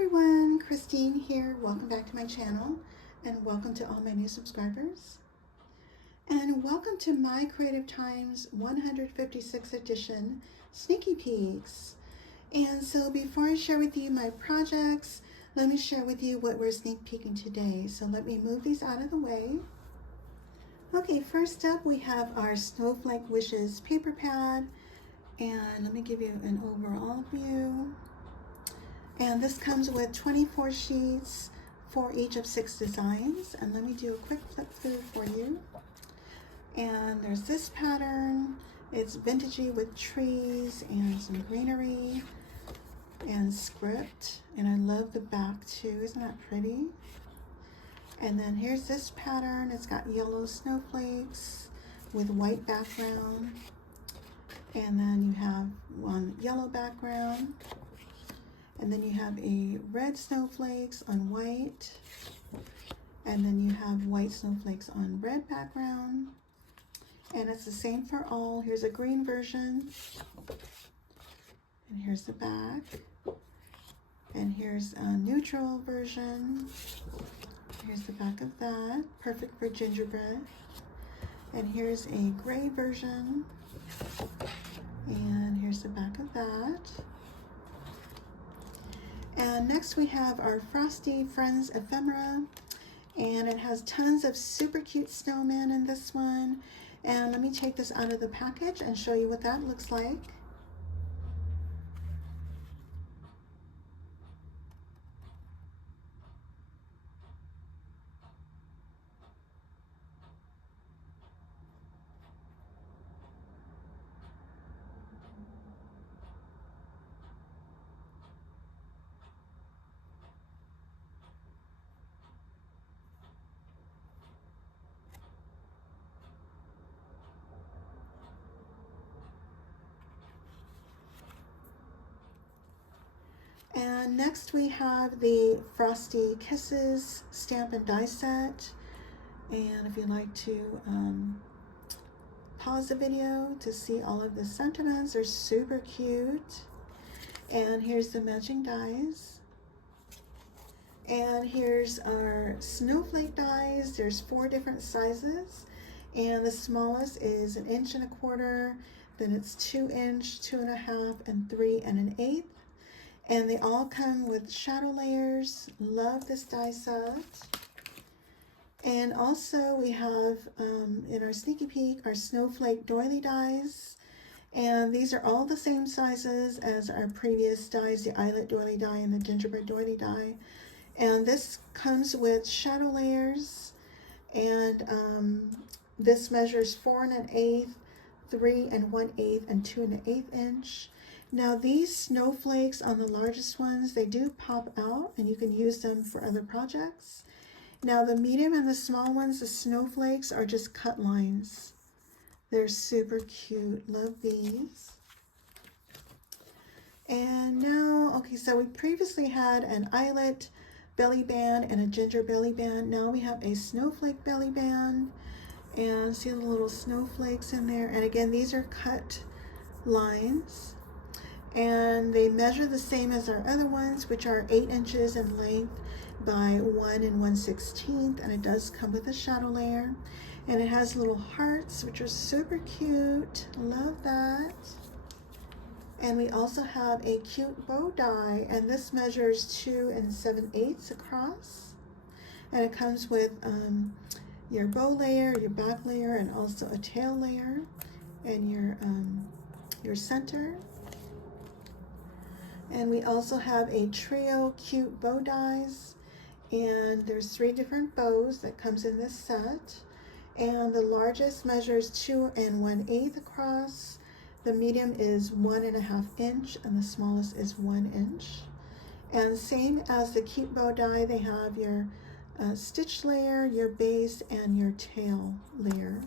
everyone, Christine here. Welcome back to my channel and welcome to all my new subscribers. And welcome to my Creative Times 156th edition Sneaky Peeks. And so before I share with you my projects, let me share with you what we're sneak peeking today. So let me move these out of the way. Okay, first up we have our Snowflake Wishes paper pad. And let me give you an overall view. And this comes with 24 sheets for each of 6 designs. And let me do a quick flip through for you. And there's this pattern. It's vintagey with trees and some greenery and script. And I love the back too. Isn't that pretty? And then here's this pattern. It's got yellow snowflakes with white background. And then you have one yellow background. And then you have a red snowflakes on white. And then you have white snowflakes on red background. And it's the same for all. Here's a green version. And here's the back. And here's a neutral version. Here's the back of that. Perfect for gingerbread. And here's a gray version. And here's the back of that. And next we have our Frosty Friends Ephemera, and it has tons of super cute snowmen in this one. And let me take this out of the package and show you what that looks like. And next we have the Frosty Kisses stamp and die set. And if you'd like to pause the video to see all of the sentiments, they're super cute. And here's the matching dies. And here's our Snowflake dies. There's 4 different sizes. And the smallest is 1 1/4 inch. Then it's 2 inch, 2.5, and 3 1/8. And they all come with shadow layers. Love this die set. And also we have in our sneaky peek our Snowflake Doily dies. And these are all the same sizes as our previous dies, the eyelet doily die and the gingerbread doily die. And this comes with shadow layers. And this measures 4 1/8, 3 1/8, and 2 1/8 inch. Now these snowflakes on the largest ones, they do pop out and you can use them for other projects. Now the medium and the small ones, the snowflakes are just cut lines. They're super cute. Love these. And now, okay, so we previously had an eyelet belly band and a ginger belly band. Now we have a snowflake belly band. And see the little snowflakes in there. And again, these are cut lines. And they measure the same as our other ones, which are 8 inches in length by 1 1/16. And it does come with a shadow layer. And it has little hearts, which are super cute. Love that. And we also have a cute bow die. And this measures 2 7/8 across. And it comes with your bow layer, your back layer, and also a tail layer. And your center. And we also have a trio cute bow dies, and there's 3 different bows that comes in this set. And the largest measures 2 1/8 across, the medium is 1 1/2 inch, and the smallest is 1 inch. And same as the cute bow die, they have your stitch layer, your base, and your tail layer.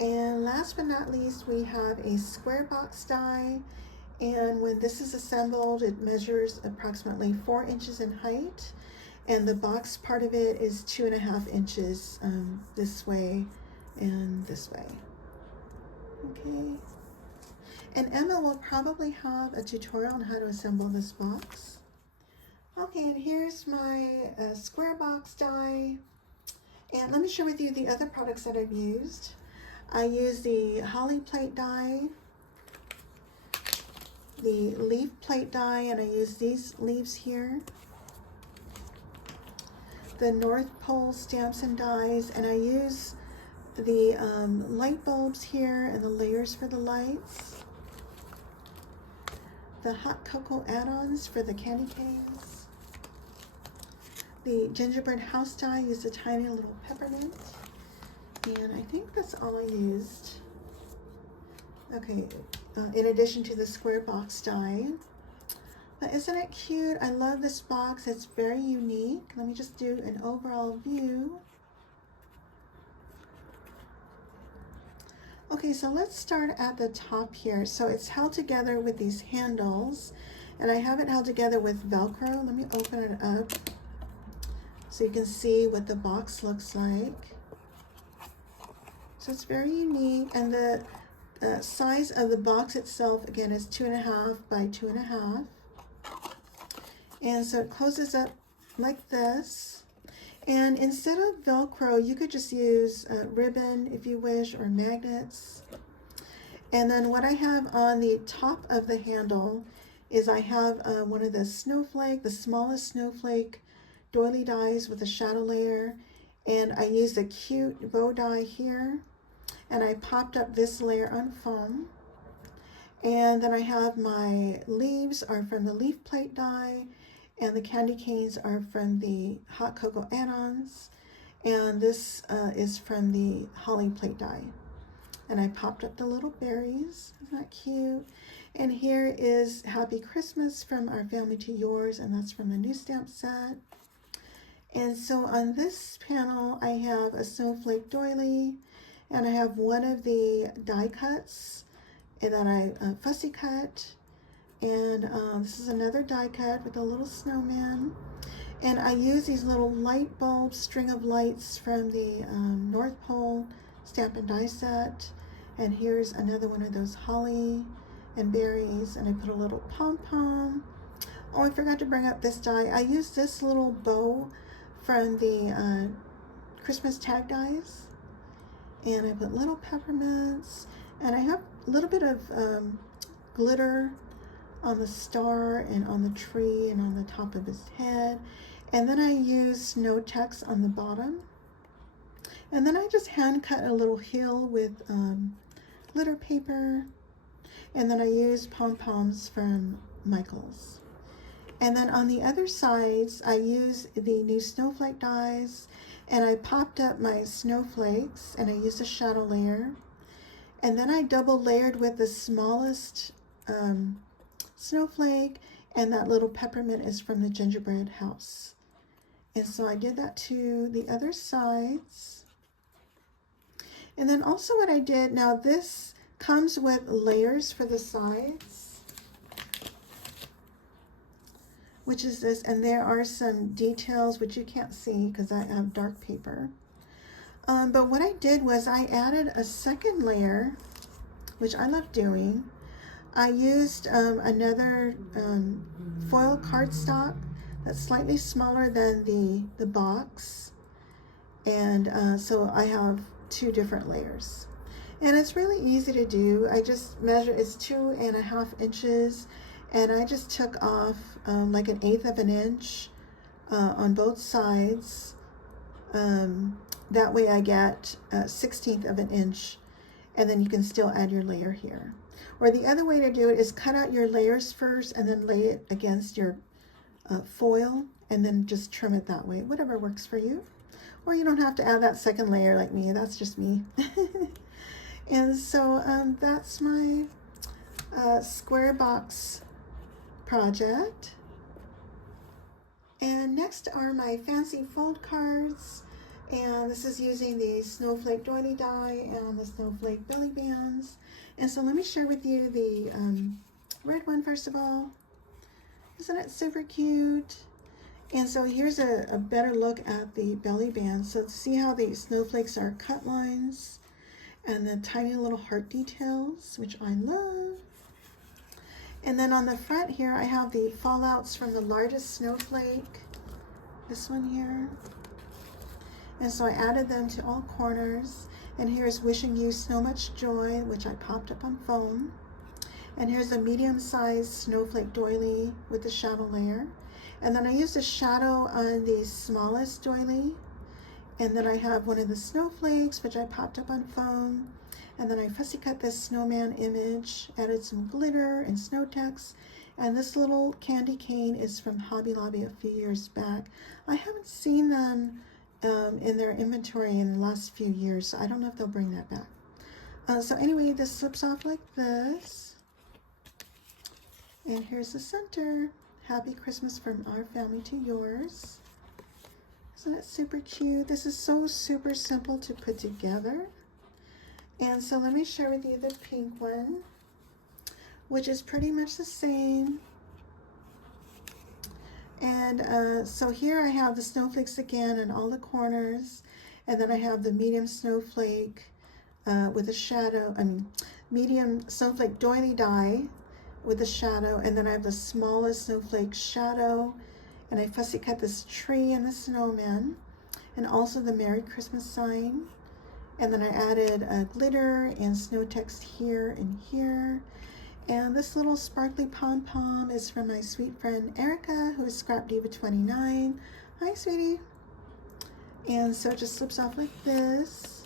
And last but not least, we have a square box die. And when this is assembled, it measures approximately 4 inches in height. And the box part of it is 2 1/2 inches this way and this way. Okay. And Emma will probably have a tutorial on how to assemble this box. Okay, and here's my square box die. And let me share with you the other products that I've used. I use the holly plate die, the leaf plate die, and I use these leaves here. The North Pole stamps and dies, and I use the light bulbs here and the layers for the lights. The hot cocoa add-ons for the candy canes. The gingerbread house die, use a tiny little peppermint. And I think that's all I used. Okay, in addition to the square box die. But isn't it cute? I love this box. It's very unique. Let me just do an overall view. Okay, so let's start at the top here. So it's held together with these handles, and I have it held together with Velcro. Let me open it up so you can see what the box looks like. So it's very unique, and the size of the box itself, again, is 2.5 by 2.5. And so it closes up like this. And instead of Velcro, you could just use ribbon if you wish, or magnets. And then what I have on the top of the handle is I have one of the smallest snowflake doily dies with a shadow layer. And I used a cute bow die here. And I popped up this layer on foam. And then I have my leaves are from the leaf plate die, and the candy canes are from the hot cocoa add-ons, and this is from the holly plate die. And I popped up the little berries. Isn't that cute? And here is Happy Christmas from Our Family to Yours, and that's from the new stamp set. And so on this panel, I have a snowflake doily, and I have one of the die cuts and that I fussy cut. And this is another die cut with a little snowman. And I use these little light bulbs, string of lights from the North Pole stamp and die set. And here's another one of those holly and berries. And I put a little pom-pom. Oh, I forgot to bring up this die. I used this little bow from the Christmas tag dies. And I put little peppermints. And I have a little bit of glitter on the star and on the tree and on the top of his head. And then I use snow checks on the bottom. And then I just hand cut a little hill with glitter paper. And then I use pom-poms from Michael's. And then on the other sides, I use the new snowflake dies, and I popped up my snowflakes, and I used a shadow layer. And then I double layered with the smallest snowflake, and that little peppermint is from the Gingerbread House. And so I did that to the other sides. And then also what I did, now this comes with layers for the sides, which is this, and there are some details which you can't see because I have dark paper. But what I did was I added a second layer, which I love doing. I used another foil cardstock that's slightly smaller than the box. And so I have 2 different layers. And it's really easy to do. I just measure, it's 2.5 inches. And I just took off like 1/8 of an inch on both sides. That way I get 1/16 of an inch, and then you can still add your layer here. Or the other way to do it is cut out your layers first and then lay it against your foil and then just trim it that way, whatever works for you. Or you don't have to add that second layer like me, that's just me. And so that's my square box project. And next are my fancy fold cards. And this is using the snowflake doily die and the snowflake belly bands. And so let me share with you the red one first of all. Isn't it super cute? And so here's a better look at the belly band. So see how the snowflakes are cut lines and the tiny little heart details, which I love. And then on the front here, I have the fallouts from the largest snowflake, this one here. And so I added them to all corners. And here's wishing you so much joy, which I popped up on foam. And here's a medium-sized snowflake doily with the shadow layer. And then I used a shadow on the smallest doily. And then I have one of the snowflakes, which I popped up on foam. And then I fussy cut this snowman image, added some glitter and snow text. And this little candy cane is from Hobby Lobby a few years back. I haven't seen them in their inventory in the last few years, so I don't know if they'll bring that back. So anyway, this slips off like this. And here's the center. Happy Christmas from our family to yours. Isn't that super cute? This is so super simple to put together. And so let me share with you the pink one, which is pretty much the same. And so here I have the snowflakes again in all the corners. And then I have the medium snowflake with a shadow, medium snowflake doily die with a shadow. And then I have the smallest snowflake shadow. And I fussy cut this tree and the snowman. And also the Merry Christmas sign. And then I added glitter and snow text here and here. And this little sparkly pom-pom is from my sweet friend Erica, who is Scrap Diva 29. Hi, sweetie. And so it just slips off like this.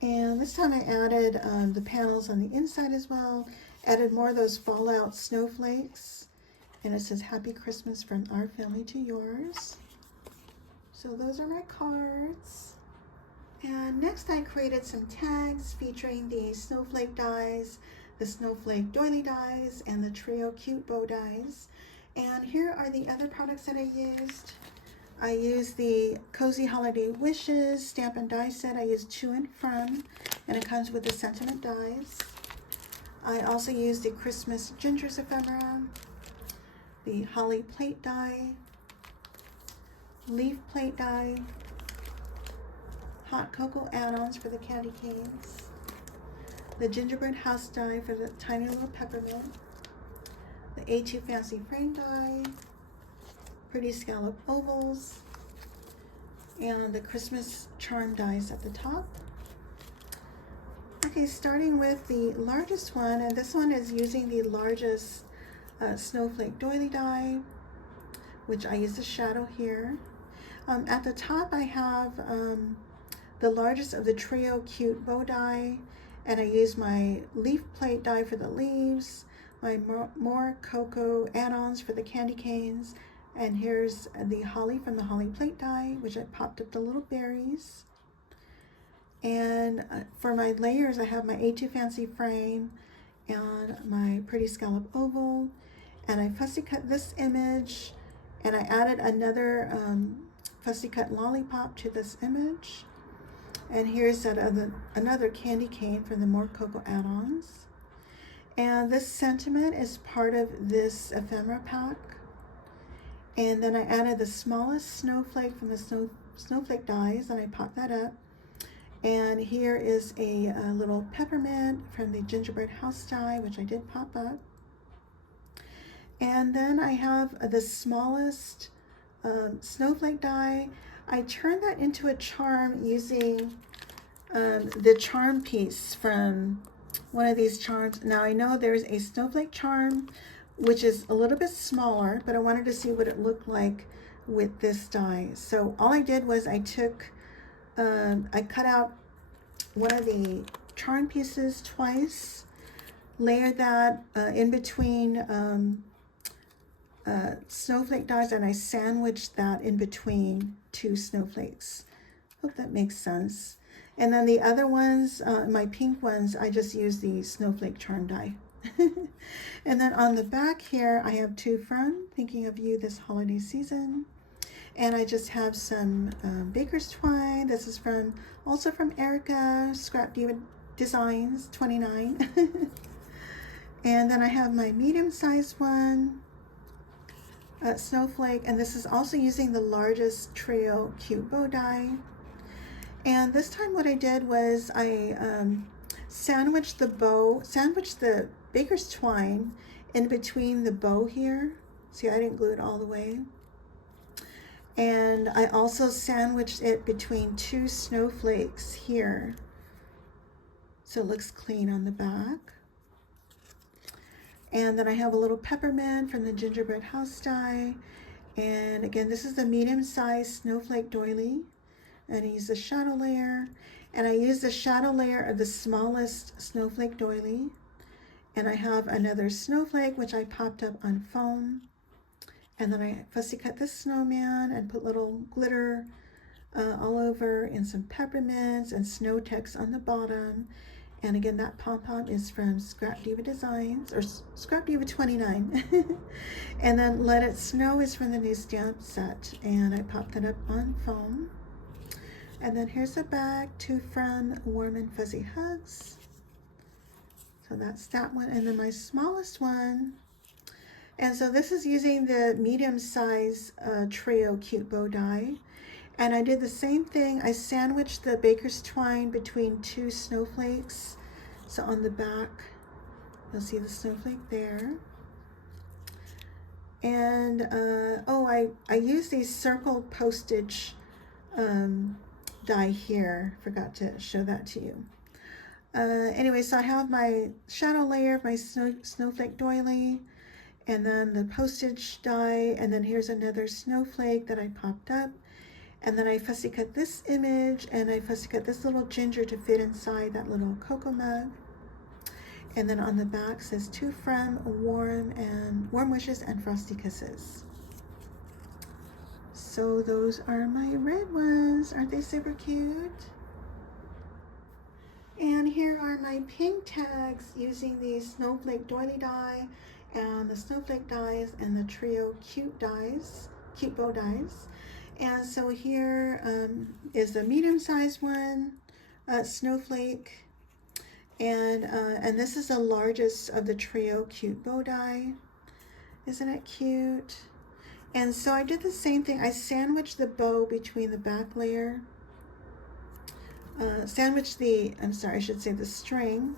And this time I added the panels on the inside as well. Added more of those fallout snowflakes. And it says, Happy Christmas from our family to yours. So those are my cards. And next I created some tags featuring the Snowflake dies, the Snowflake doily dies, and the Trio cute bow dies. And here are the other products that I used. I used the Cozy Holiday Wishes stamp and die set. I used to and from, and it comes with the sentiment dies. I also used the Christmas Gingers Ephemera, the Holly plate die, leaf plate die, hot cocoa add-ons for the candy canes, the Gingerbread House die for the tiny little peppermint, the A2 Fancy Frame die, pretty scallop ovals, and the Christmas charm dies at the top. Okay, starting with the largest one, and this one is using the largest snowflake doily die, which I use the shadow here. At the top I have the largest of the Trio cute bow die, and I use my leaf plate die for the leaves, my more cocoa add-ons for the candy canes, and here's the holly from the holly plate die, which I popped up the little berries. And for my layers, I have my A2 Fancy Frame and my pretty scallop oval, and I fussy cut this image, and I added another fussy cut lollipop to this image. And here's that another candy cane for the more cocoa add-ons. And this sentiment is part of this ephemera pack. And then I added the smallest snowflake from the snowflake dies, and I popped that up. And here is a little peppermint from the Gingerbread House die, which I did pop up. And then I have the smallest snowflake die. I turned that into a charm using the charm piece from one of these charms. Now I know there's a snowflake charm, which is a little bit smaller, but I wanted to see what it looked like with this die. So all I did was I took, I cut out one of the charm pieces twice, layered that in between snowflake dies, and I sandwiched that in between two snowflakes. Hope that makes sense. And then the other ones, my pink ones, I just used the snowflake charm die. And then on the back here, I have two from Thinking of You This Holiday Season. And I just have some baker's twine. This is also from Erica, Scrap Diva Designs 29. And then I have my medium-sized one, snowflake, and this is also using the largest Trio cute bow die. And this time what I did was I sandwiched the baker's twine in between the bow here. See, I didn't glue it all the way. And I also sandwiched it between two snowflakes here, so it looks clean on the back. And then I have a little peppermint from the Gingerbread House die. And again, this is the medium-sized Snowflake Doily. And I use the shadow layer. And I use the shadow layer of the smallest Snowflake Doily. And I have another snowflake, which I popped up on foam. And then I fussy cut this snowman and put little glitter all over, and some peppermints and snow text on the bottom. And again, that pom-pom is from Scrap Diva Designs, or Scrap Diva 29. And then Let It Snow is from the new stamp set. And I popped that up on foam. And then here's the back, to From Warm and Fuzzy Hugs. So that's that one. And then my smallest one. And so this is using the medium size trio cute bow die. And I did the same thing. I sandwiched the baker's twine between two snowflakes. So on the back, you'll see the snowflake there. And I used these circled postage die here. Forgot to show that to you. Anyway, so I have my shadow layer of my snowflake doily, and then the postage die, and then here's another snowflake that I popped up. And then I fussy cut this image, and I fussy cut this little ginger to fit inside that little cocoa mug. And then on the back says, To From Warm Wishes and Frosty Kisses. So those are my red ones. Aren't they super cute? And here are my pink tags using the Snowflake Doily die and the Snowflake dies and the trio cute bow dies. And so here is the medium-sized one, snowflake, and this is the largest of the trio cute bow die. Isn't it cute? And so I did the same thing. I sandwiched the bow between the back layer. The string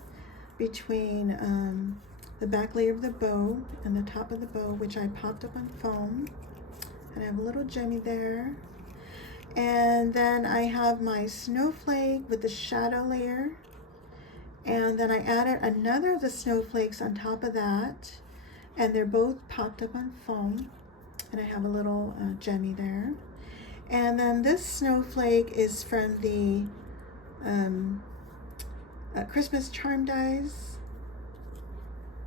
between the back layer of the bow and the top of the bow, which I popped up on foam. And I have a little gemmy there. And then I have my snowflake with the shadow layer. And then I added another of the snowflakes on top of that. And they're both popped up on foam. And I have a little gemmy there. And then this snowflake is from the Christmas charm dies.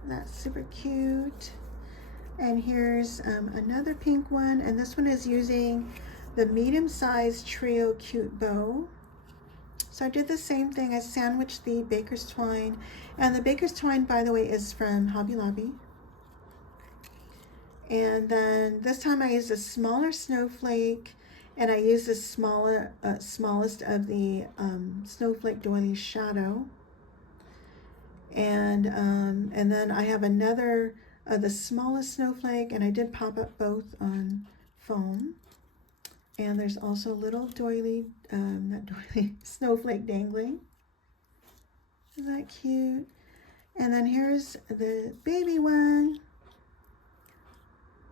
That's super cute. And here's another pink one, and this one is using the medium-sized trio cute bow. So I did the same thing. I sandwiched the baker's twine, and the baker's twine, by the way, is from Hobby Lobby. And then this time I used a smaller snowflake, and I used the smallest of the Snowflake Doily shadow. And then I have another the smallest snowflake, and I did pop up both on foam. And there's also a little snowflake dangling. Isn't that cute? And then here's the baby one.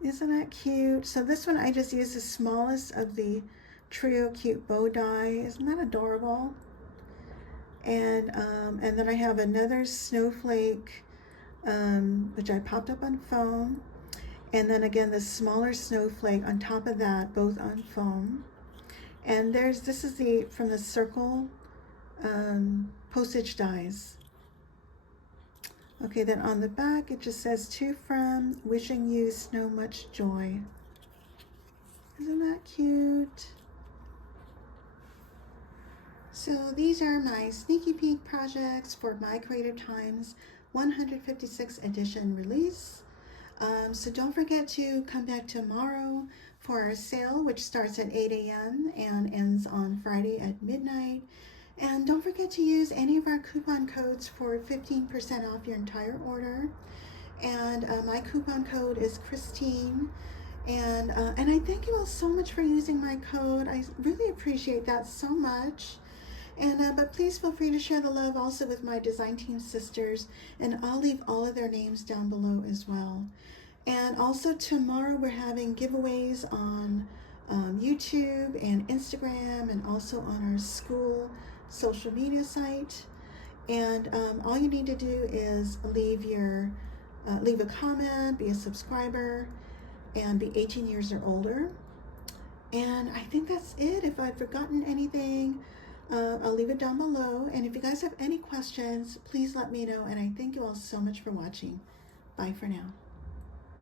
Isn't that cute? So this one I just used the smallest of the trio cute bow die. Isn't that adorable? And then I have another snowflake which I popped up on foam, and then again the smaller snowflake on top of that, both on foam. And this is from the circle postage dies. Okay, then on the back it just says, To From, wishing you snow much joy. Isn't that cute? So these are my sneaky peek projects for My Creative Times 156 edition release. So don't forget to come back tomorrow for our sale, which starts at 8 a.m. and ends on Friday at midnight. And don't forget to use any of our coupon codes for 15% off your entire order. And my coupon code is Christine. And I thank you all so much for using my code. I really appreciate that so much. And but please feel free to share the love also with my design team sisters, and I'll leave all of their names down below as well. And also tomorrow we're having giveaways on YouTube and Instagram, and also on our school social media site. And all you need to do is leave a comment, be a subscriber, and be 18 years or older. And I think that's it. If I've forgotten anything, I'll leave it down below. And if you guys have any questions, please let me know. And I thank you all so much for watching. Bye for now.